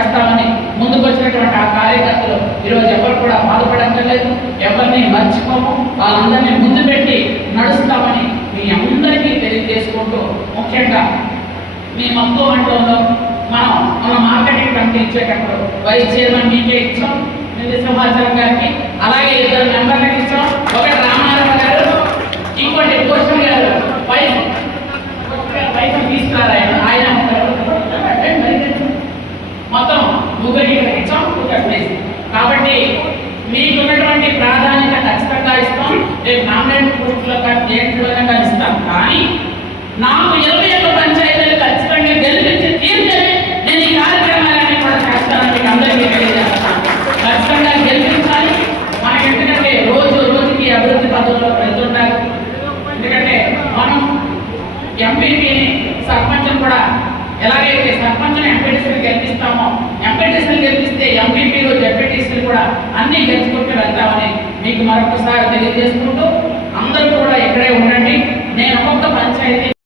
చేస్తామని ముందుకొచ్చినటువంటి ఆ కార్యకర్తలు ఈరోజు ఎవరు కూడా బాధపడక్కర్లేదు ఎవరిని మర్చిపోము. వాళ్ళందరినీ ముందు పెట్టి నడుస్తామని మీ అందరికీ తెలియజేసుకుంటూ ముఖ్యంగా మీ మక్కువ మండలంలో మనం మన మార్కెటింగ్ కమిటీ ఇచ్చేటప్పుడు వైస్ చైర్మన్ మీకే ఇచ్చాం. సమాచారం గారికి. అలాగే ఇద్దరు మెంబర్లకి మీకున్నటువంటి ప్రాధాన్యత ఖచ్చితంగా ఇస్తాం. రేపు నామినేట్ పోస్టులో కానీ ఇస్తాం. కానీ నాకు ఇరవై ఒక్క పంచాయతీలు ఖచ్చితంగా గెలిపించి తీర్చని నేను ఈ కార్యక్రమాలన్నీ కూడా చేస్తానని మీకు అందరికీ తెలియజేస్తాను. ఖచ్చితంగా గెలిపించాలి. మనకి ఎందుకంటే రోజు రోజుకి అభివృద్ధి పథంలో వెళ్తుంటారు ఎందుకంటే మనం ఎంపీపీని సర్పంచ్ కూడా ఎలాగే ఎంపీపీలు జెడ్పీటీసీలు కూడా అన్ని గెలుచుకుంటూ వెళ్తామని మీకు మరొకసారి తెలియజేసుకుంటూ అందరూ కూడా ఇక్కడే ఉండండి.